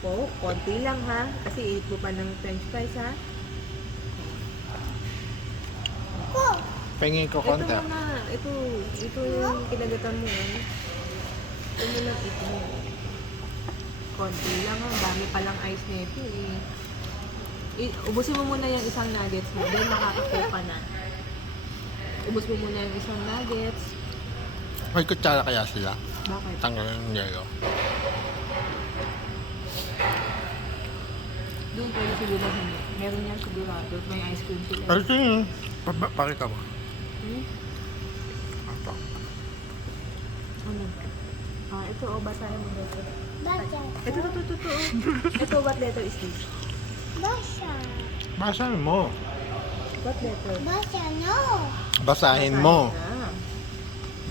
Po, konti lang ha. Kasi eat mo pa ng french fries ha. Pingin ko Ito konti. muna. Ito yung kinagatan mo. Ito mo lang eat mo. Konti lang ha. Dami palang ice nito eh. Ubusin mo muna yung isang nuggets mo. Then makakakuha ka na. Ubus mo muna yung isang nuggets. May kutsara kaya sila? Bakit? Tanggal ng yelo. Doon pwede siguro hindi. Meron yan sigurado. May ice cream sila. Ay, ito yun. Pakita mo. Hmm? Ito. Ano? Ito basahin mo dito. Basa. Ito. Ito, what letter is this? Basa. Basahin mo. What letter? Basa, no. Basahin mo. Na.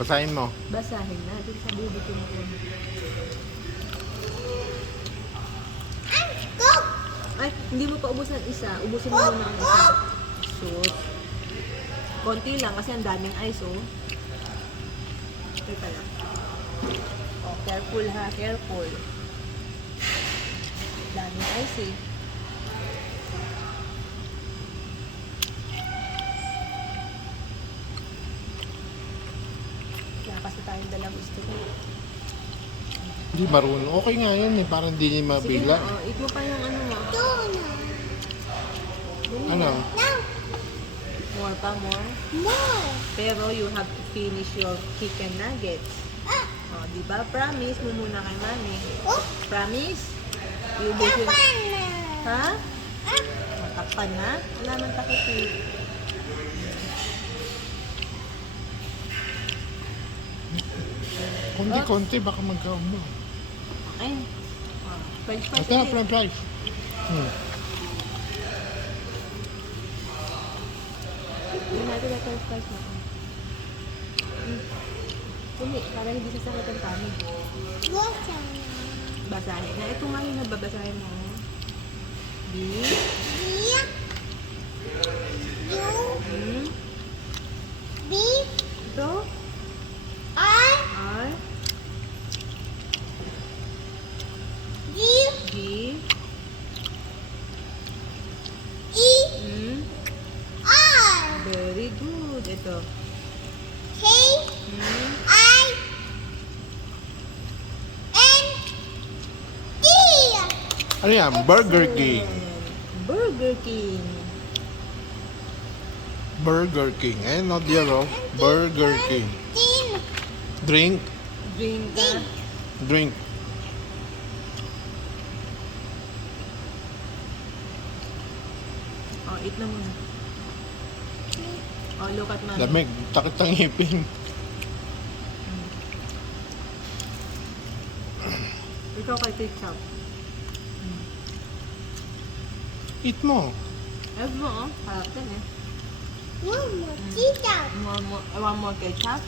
Basahin mo. Basahin na. Dito sa bubutin mo. Cook. Ay, hindi mo pa ubos ng isa. Ubusin mo muna ang isa. Sus. Konti lang kasi ang daming ice, oh. Teka lang. Oh, careful ha. Careful. Daming ice, eh. Kaya kasi tayong dalang gusto ko. Hindi marunong. Okay nga yan eh. Parang hindi niya Sige mabila. na, oh. Eat mo pa yung ano mo. Tuna. Ano? No. More pa, more. More. Pero you have to finish your chicken nuggets. Oh, di ba? Promise mo muna kay mami. Oh, Promise? Iubos yung... kapan na. Ha? Matakpan na? Wala man takip eh. Konti-konti baka magkaon mo. Ay. French fries Ito, ulit. french fries. Hindi natin na french fries na. Umi, para hindi sasakit ang tummy. Basa na. Basahin na. Ito nga yung nababasahin mo. B. Yeah. U. Hmm. B. Ito. R. R. G. G. E. Hmm. R. Very good. Ito. K. Hmm. I. N. T. Ano yan? Burger King. Burger King. Burger King. Eh, not yellow. Burger King. Tin. Drink. Drink ka. Drink. Oh, eat na muna. Oh, look at mami. Lamig. Takot ang ngipin. Ikaw kay ketchup. Eat mo. Ev mo, oh. Harap din eh. Mama, tita. One more ketchup.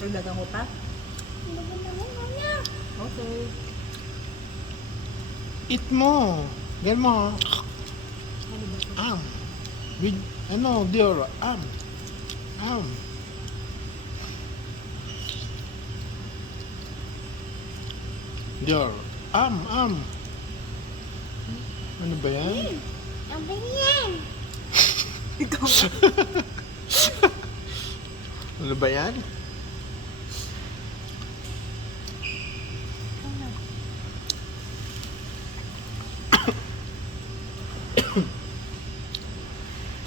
Dagdagan ko pa. Okay. Eat mo. Gan mo. Ano ba ito? With, ano, dear. Dear. Ano ba yan? Ang ganyan. Ikaw ba? Ano ba yan?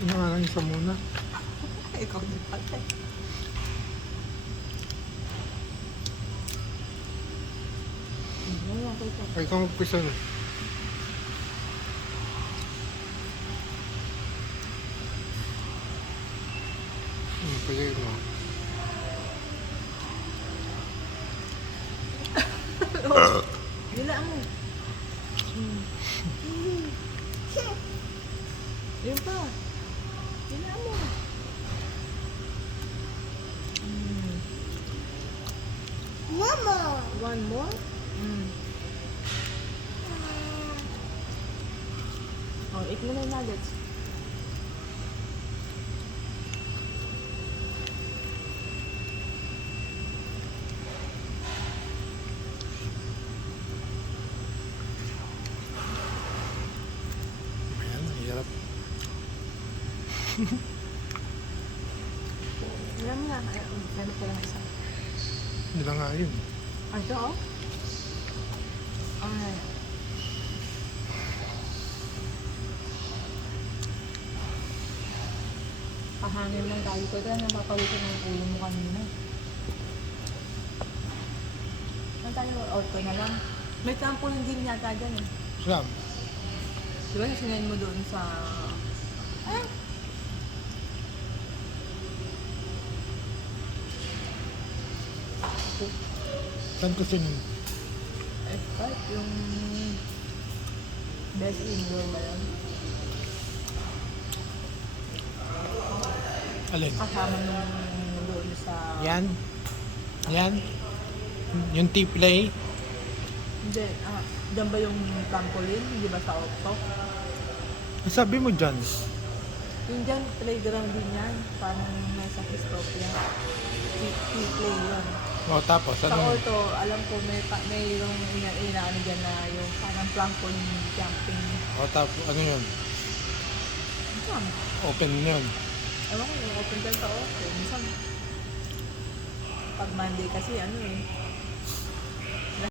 Ito nga lang isa muna. Ikaw din pala. Wala, ketchup. Ay, ikaw magpisa na. Pagay mo. Nila mo. Yun pa. Nila mo. Mama. One more? Oh, eat mo na yung nuggets. Alam mo nga, meron pa lang isa. Hindi lang nga yun. Ay, ito oh. Ay. Pahangin lang tayo ko dyan, napapawisan ng ulo mo kanina. Saan tayo? Auto na lang. May trampoline din yata dyan eh. Slam. Di ba sinend mo doon sa... Ah! Saan ko sinun? Escort, yung... Best indoor ba yun? Alin? Kasama nung doon sa... Yan? Yan? Yung T-play? Hindi, dyan ba yung trampoline? Hindi ba sa Octo? Sabi mo dyan. Yung dyan, playground din yan. Parang nasa Cristopia. T-play yun. O tapos, Sa ano? Octo, alam ko may yung inaano dyan na yung parang trampoline jumping. O tapos, ano yun? Saan? Open yun. Ewan ko, yung open dyan sa Octo. Minsan, pag Monday kasi ano eh,